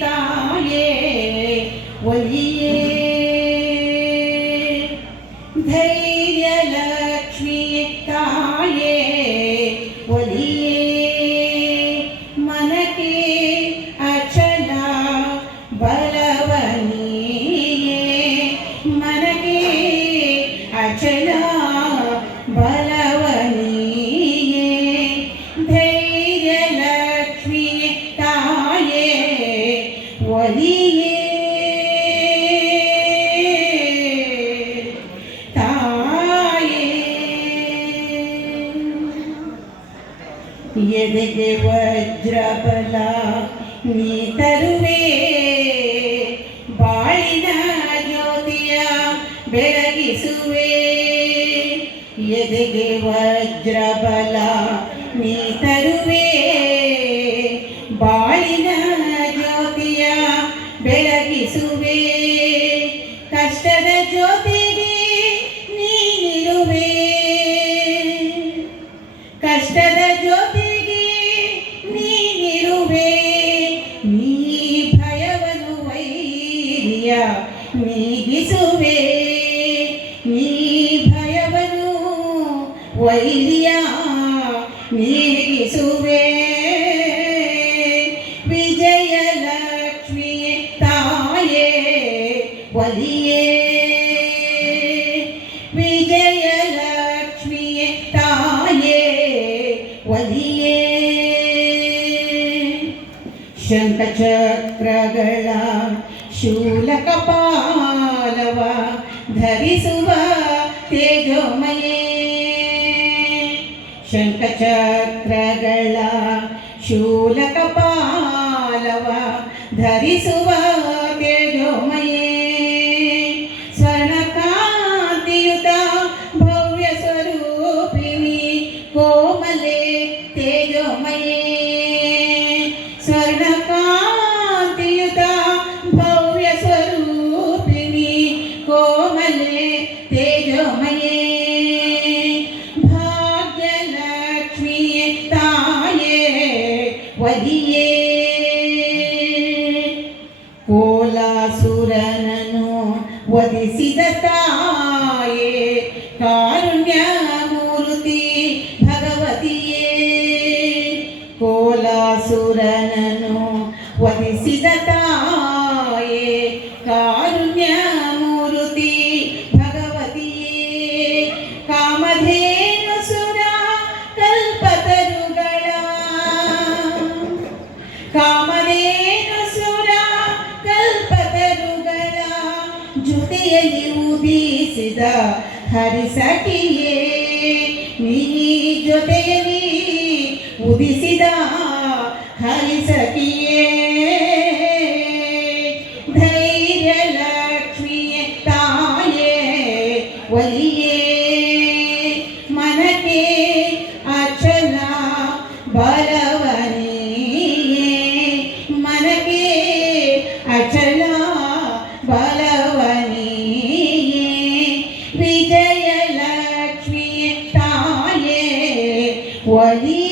ತಾಯೇ ಒಲಿಯೇ ಧೈರ್ಯಲಕ್ಷ್ಮಿ ತಾಯೇ ಒಲಿಯೇ ಮನಕ್ಕೆ ಅಚಲ ಬಲವನಿಯೇ ಮನಕ್ಕೆ ಅಚಲ ಬಲವನಿಯೇ ಧೈರ್ಯಲಕ್ಷ್ಮಿ ತಾಯೇ ಒಲಿಯೇ ಎದೆಗೆ ವಜ್ರಬಲ ನೀ ತರುವೆ ಬಾಳಿನ ಜ್ಯೋತಿಯ ಬೆಳಗಿಸುವೆ ಎದೆಗೆ ವಜ್ರಬಲ ನೀ ತರುವೆ ಬಾಳಿನ ಜ್ಯೋತಿಯ ಬೆಳಗಿಸುವೆ ಕಷ್ಟದ ಜ್ಯೋತಿಗೆ ನೀನಿರುವೆ ಕಷ್ಟದ ಜ್ಯೋತಿಗೆ ನೀನಿರುವೆ ನೀ ಭಯವನ್ನು ವೈರ್ಯ ನೀಗಿಸುವೆ ನೀ ಭಯವನ್ನು ವೈರ್ಯ ನೀಗಿಸುವೆ ವಿಜಯಲಕ್ಷ್ಮಿ ತಾಯೇ ಒಲಿಯೇ ವಿಜಯಲಕ್ಷ್ಮಿ ತಾಯೇ ಒಲಿಯೇ ಶಂಖಚಕ್ರಗಳ ಶೂಲ ಕಪಾಲವ ಧರಿಸುವ ತೇಜೋಮಯೇ ಶಂಖಚಕ್ರಗಳ ಶೂಲ ಕಪಾಲವ ಧರಿಸುವ ತೇಜೋಮಯೇ ಸ್ವರ್ಣಕಾಂತಿಯುತ ಭವ್ಯ ಸ್ವರೂಪಿಣಿ ಕೋಮಲೆ ತೇಜೋಮಯೇ ಸ್ವರ್ಣಕಾಂತಿಯುತ ಭವ್ಯ ಸ್ವರೂಪಿಣಿ ಕೋಮಲೆ ತೇಜೋಮಯೇ ಭಾಗ್ಯಲಕ್ಷ್ಮಿ ತಾಯೇ ಒಲಿಯೇ ಕೋಲಾಸುರನನ್ನು ವಧಿಸಿದ ತಾಯೇ ಕಾರುಣ್ಯ ಮೂರ್ತಿ ಭಗವತಿಯೇ ಕೋಲಾಸುರನನ್ನು ವಧಿಸಿದ ತಾಯೇ ಕಾರುಣ್ಯ ಮೂರ್ತಿ ಭಗವತಿಯೇ ಕಾಮಧೇನು ಸುರ ಕಲ್ಪತರುಗಳ ಕಾಮಧೇನು ಸುರ ಕಲ್ಪತರುಗಳ ಜೊತೆಯಲ್ಲಿ ಉದಿಸಿದ ಹರಿಸಖಿಯೇ ನೀ ಜೊತೆಯಲ್ಲಿ ಉದಿಸಿದ ಹರಿಸಖಿಯೇ ಧೈರ್ಯಲಕ್ಷ್ಮಿ ತಾಯೇ ಒಲಿಯೇ ಮನಕ್ಕೆ ಅಚಲ ಬಲವನಿಯೇ ಮನಕ್ಕೆ ಅಚಲ ಬಲವನಿಯೇ ವಿಜಯಲಕ್ಷ್ಮಿ ತಾಯೇ ಒಲಿಯೇ